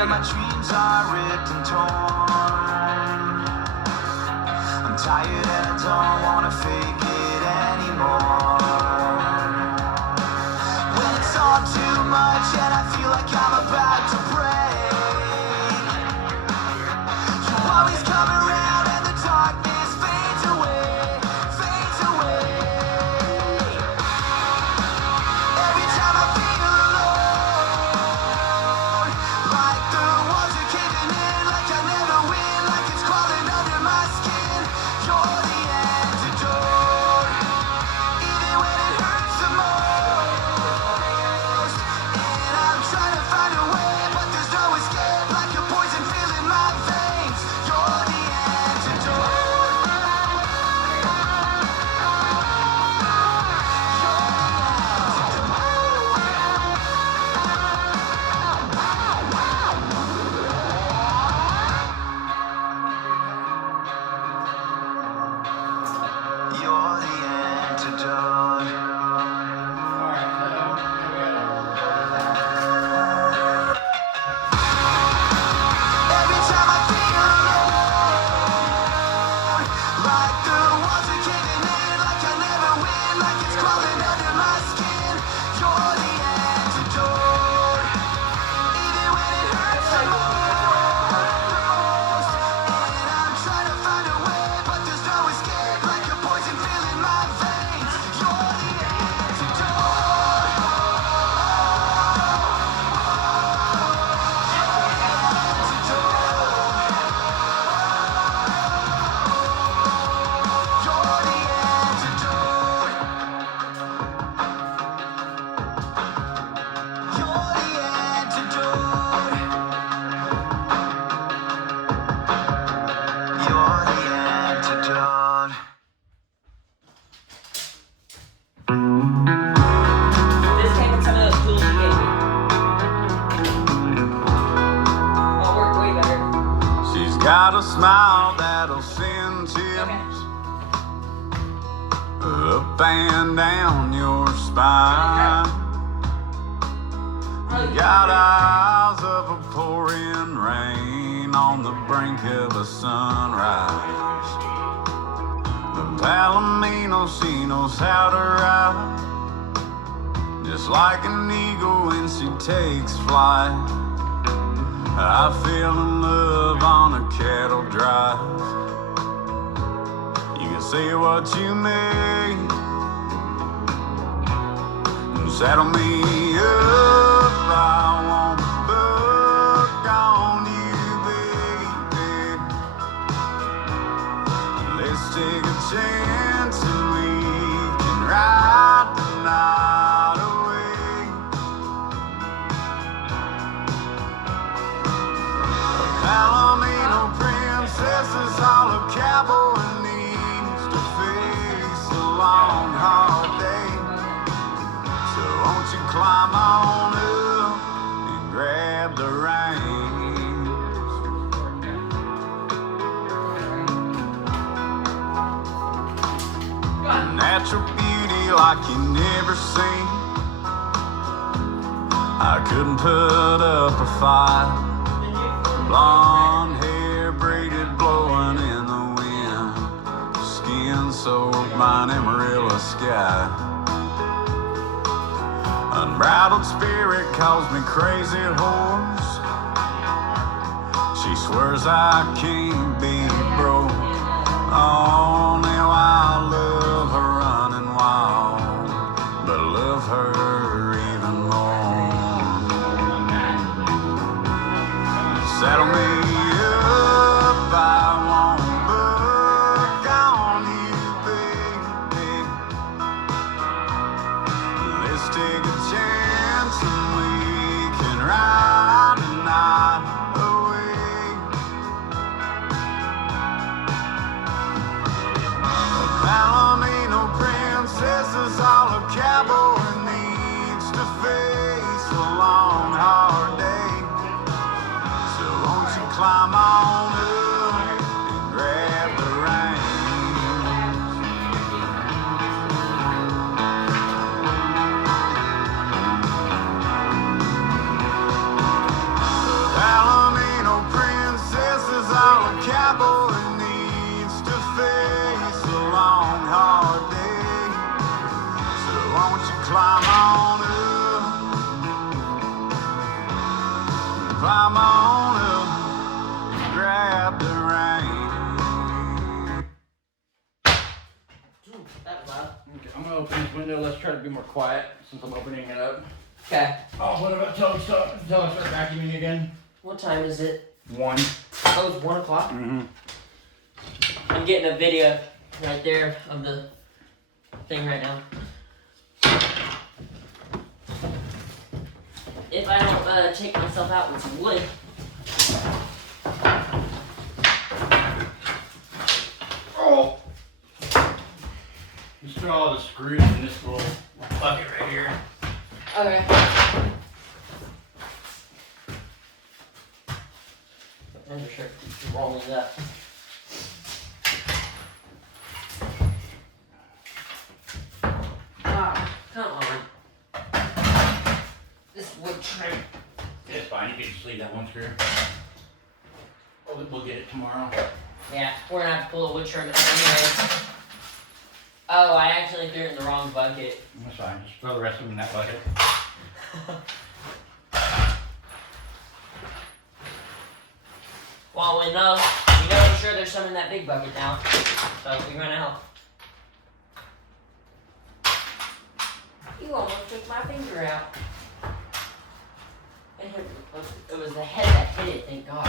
where my dreams are ripped and torn. I'm tired and I don't wanna fake it anymore. When it's all too much and I feel like I'm about to break, you always come around and the darkness fades away, fades away. Every time I feel alone, like the walls are caving in, like I never win, like it's crawling under my skin. You're the antidote, even when it hurts the most. And I'm trying to find a way, but there's no escape, like a poison filling my veins. You're the antidote. You're the antidote. Every time I feel alone, like the walls are caving in, like I never win, like it's crawling under my skin. You're the antidote, even when it hurts the most. And I'm trying to find a way, but there's no escape, like a poison filling my veins. You're the antidote. You're the antidote. You're the antidote. You're the antidote. This came from some of those tools you gave me. I'll work way better. She's got a smile that'll send Okay. chills up and down your spine. Got eyes of a pouring rain on the brink of a sunrise. The Palomino, she knows how to ride, just like an eagle when she takes flight. I fell in love on a cattle drive. You can say what you may, saddle me up, I won't buck on you, baby. Let's take a chance and we can ride the night away. A Palomino princess is all a cowboy needs to face a long, hard day. So won't you climb on up and grab the reins? Natural beauty like you never seen. I couldn't put up a fight. Blonde hair braided blowing in the wind, skin soaked by an Amarillo sky. Unbridled spirit calls me crazy horse. She swears I can't be broke. Only while love her running wild, but love her even more. Saddle me up, I won't buck on you, baby. Let's take a chance and we can ride the night away. A Palomino princess is all a cowboy needs to face a long, hard day. So won't you climb on up and grab the reins? Palomino cowboy needs to face a long, hard day. So won't you climb on up, climb on up, grab the reins. That was loud. Okay, I'm gonna open this window. Let's try to be more quiet since I'm opening it up. Okay. Oh, what about until I start vacuuming again? What time is it? 1. Oh, it's 1 o'clock? Mm-hmm. I'm getting a video right there of the thing right now. If I don't take myself out with some wood. Oh! Just throw all the screws in this little bucket right here. Okay. I'm sure rolling it up. Ah, come on. This wood trim. It's fine. You can just leave that one screw. We'll get it tomorrow. Yeah, we're gonna have to pull the wood trim anyways. Oh, I actually threw it in the wrong bucket. That's fine. Just throw the rest of them in that bucket. Well, we know for sure there's some in that big bucket now. So we run out. You almost took my finger out. It was the head that hit it, thank God.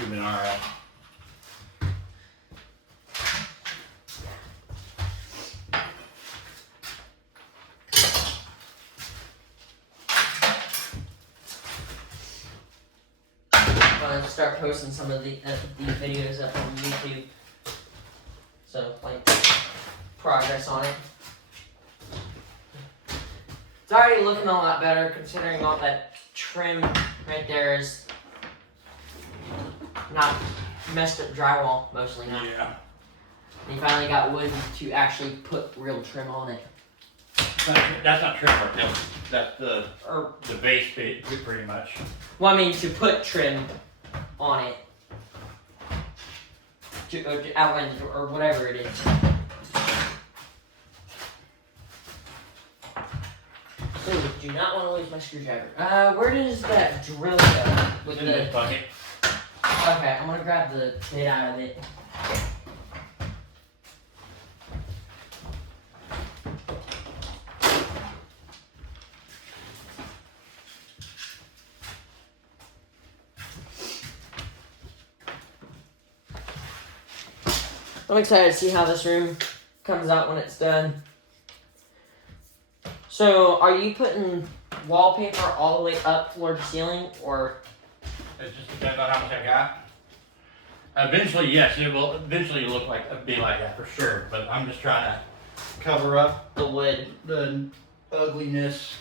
You've been alright. I'm gonna start posting some of these videos up on YouTube. So, like, progress on it. It's already looking a lot better considering all that trim right there is not messed up drywall, mostly now. Yeah. They finally got wood to actually put real trim on it. That's not trim work. That's the base bit, pretty much. Well, I mean, to put trim on it. To outline or whatever it is. Ooh, do not want to lose my screwdriver. Where does that drill go? With It's in this bucket. Okay, I'm gonna grab the bit out of it. I'm excited to see how this room comes out when it's done. So, are you putting wallpaper all the way up floor to ceiling, or? It just depends on how much I got. Eventually, yes, it will eventually be like that for sure. But I'm just trying to cover up The wood. the ugliness.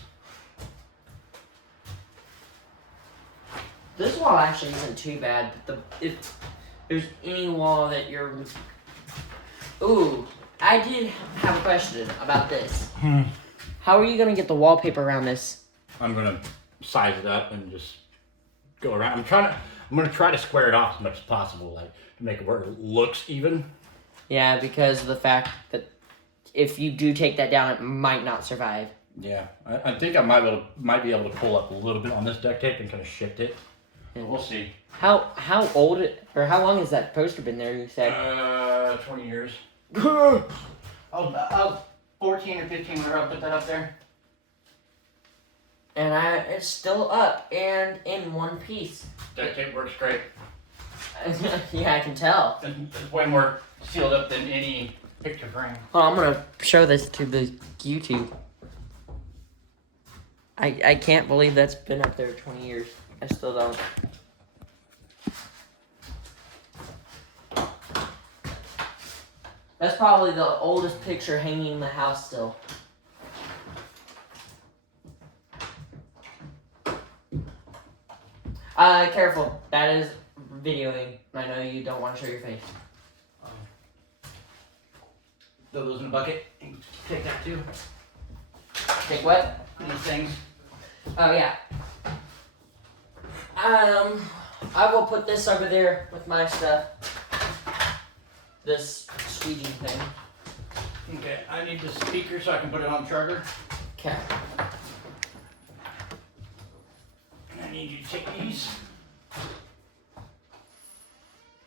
This wall actually isn't too bad, but if there's any wall that you're... Ooh, I did have a question about this. How are you going to get the wallpaper around this? I'm gonna size it up and just go around. I'm gonna try to square it off as much as possible, like to make it where it looks even. Yeah, because of the fact that if you do take that down, it might not survive. Yeah, I think I might be able to pull up a little bit on this duct tape and kind of shift it. But we'll see. How old or how long has that poster been there? You said 20 years. 14 or 15 whenever I put that up there. And it's still up and in one piece. Duct tape works great. Yeah, I can tell. It's way more sealed up than any picture frame. Well, I'm gonna show this to the YouTube. I can't believe that's been up there 20 years. I still don't. That's probably the oldest picture hanging in the house still. Careful. That is videoing. I know you don't want to show your face. Throw those in a bucket. Take that too. Take what? These things. Oh, yeah. I will put this over there with my stuff. This squeegee thing. Okay, I need the speaker so I can put it on charger. Okay. I need you to take these.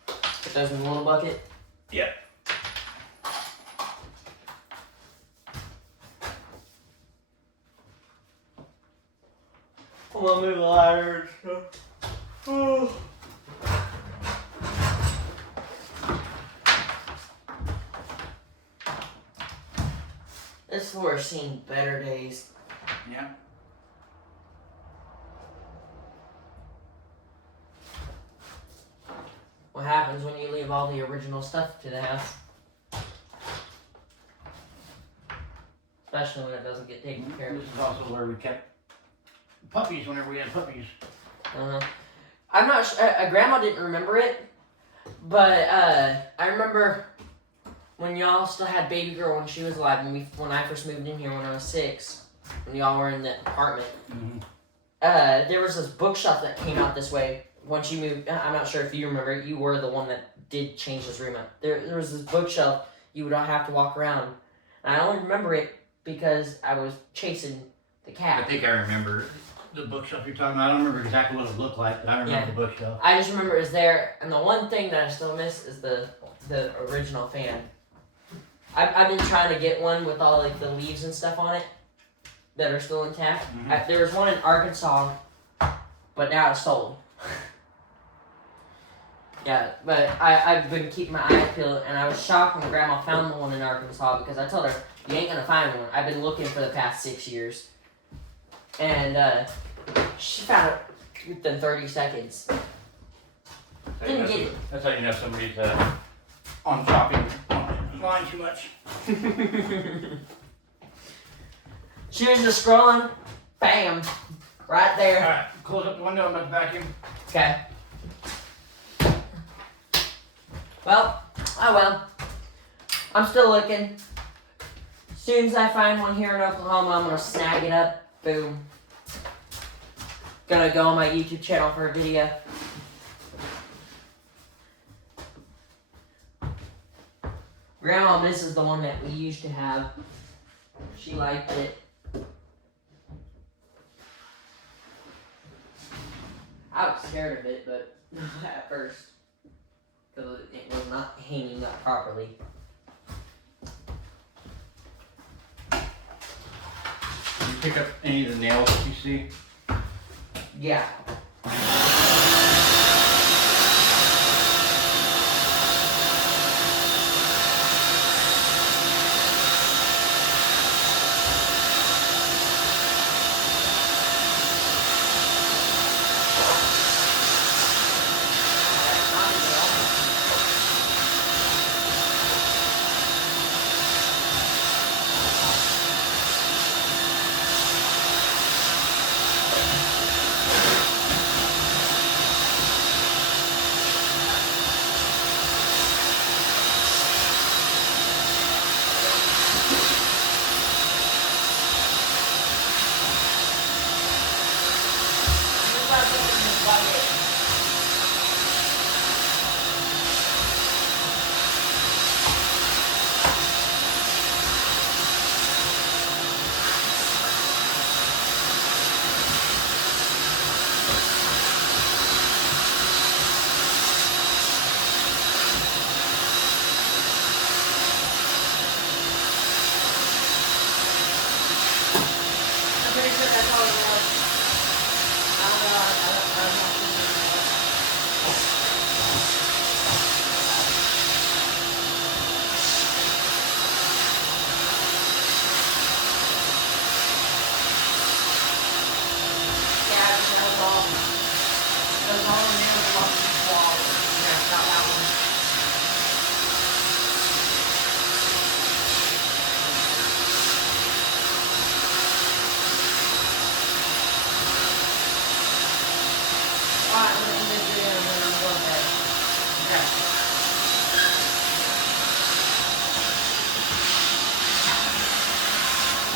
Put those in the little bucket. Yep. I'm gonna move the ladder and stuff. Oh. This floor has seen better days. Yeah. What happens when you leave all the original stuff to the house? Especially when it doesn't get taken care of. This is also where we kept puppies whenever we had puppies. I'm not sure. Grandma didn't remember it, but I remember when y'all still had baby girl when she was alive. When I first moved in here when I was 6, when y'all were in the apartment. Mm-hmm. There was this bookshelf that came out this way. Once you moved, I'm not sure if you remember. You were the one that did change this room up. There was this bookshelf you would have to walk around, and I only remember it because I was chasing the cat. I think I remember the bookshelf you're talking about. I don't remember exactly what it looked like, but I remember the bookshelf. I just remember it was there, and the one thing that I still miss is the original fan. I've been trying to get one with all like the leaves and stuff on it that are still intact. Mm-hmm. There was one in Arkansas, but now it's sold. Yeah, but I've been keeping my eyes peeled, and I was shocked when Grandma found the one in Arkansas because I told her, you ain't gonna find one. I've been looking for the past 6 years. And she found it within 30 seconds. Didn't get it. That's how you know somebody's on shopping online too much. She was just scrolling, bam, right there. Alright, close up the window, I'm about to vacuum. Okay. Well, oh well. I'm still looking. As soon as I find one here in Oklahoma, I'm gonna snag it up. Boom. Gonna go on my YouTube channel for a video. Grandma misses the one that we used to have. She liked it. I was scared of it, but not at first. Because it was not hanging up properly. Did you pick up any of the nails that you see? Yeah.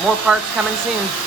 More parts coming soon.